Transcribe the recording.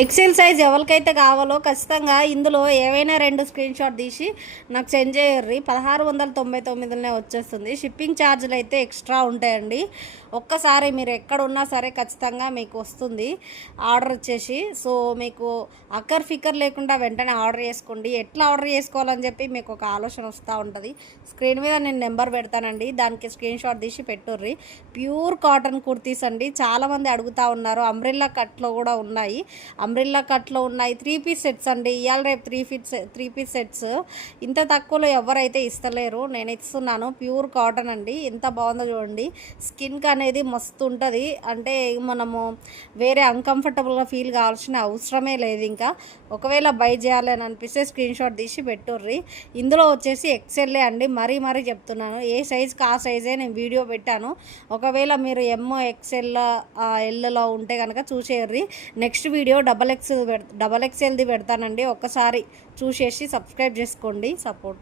XL size ఎవరికైతే కావాలో ఖచ్చితంగా ఇందులో ఏవైనా 2 స్క్రీన్ షాట్ తీసి నాకు సెండ్ చేయర్రి. 1699 వచ్చేస్తుంది. షిప్పింగ్ ఛార్జీలు అయితే ఎక్స్ట్రా ఉంటాయండి. ఒక్కసారి మీరు ఎక్కడ ఉన్నా సరే ఖచ్చితంగా మీకు వస్తుంది ఆర్డర్ వచ్చేసి. సో మీకు అక్కర్ ఫిక్కర్ లేకుండా వెంటనే ఆర్డర్ చేసుకోండి. ఎట్లా ఆర్డర్ చేసుకోవాలని చెప్పి మీకు ఒక ఆలోచన వస్తూ ఉంటుంది. స్క్రీన్ మీద నేను నెంబర్ పెడతానండి, దానికి స్క్రీన్ షాట్ తీసి పెట్టుర్రి. ప్యూర్ కాటన్ కుర్తీస్ అండి, చాలామంది అడుగుతూ ఉన్నారు. అంబ్రెల్లా కట్లో కూడా ఉన్నాయి, అంబ్రెల్లా కట్లో ఉన్నాయి. 3 పీస్ సెట్స్ అండి. ఇవాళ రేపు 3 పీస్ సెట్స్ ఇంత తక్కువలో ఎవరైతే ఇస్తలేరు, నేను ఇస్తున్నాను. ప్యూర్ కాటన్ అండి, ఎంత బాగుందో చూడండి. స్కిన్కి అనేది మస్తు ఉంటుంది. అంటే మనము వేరే అన్కంఫర్టబుల్గా ఫీల్ కావాల్సిన అవసరమే లేదు. ఇంకా ఒకవేళ బై చేయాలి అని అనిపిస్తే స్క్రీన్ షాట్ తీసి పెట్టుర్రి. ఇందులో వచ్చేసి ఎక్సెల్లే అండి, మరీ చెప్తున్నాను. ఏ సైజ్కి ఆ సైజే నేను వీడియో పెట్టాను. ఒకవేళ మీరు ఎక్సెల్ ఎల్లో ఉంటే కనుక చూసేయండి. నెక్స్ట్ వీడియో డబల్ ఎక్సెల్ది పెడతానండి. ఒక్కసారి చూసేసి సబ్స్క్రైబ్ చేసుకోండి. సపోర్ట్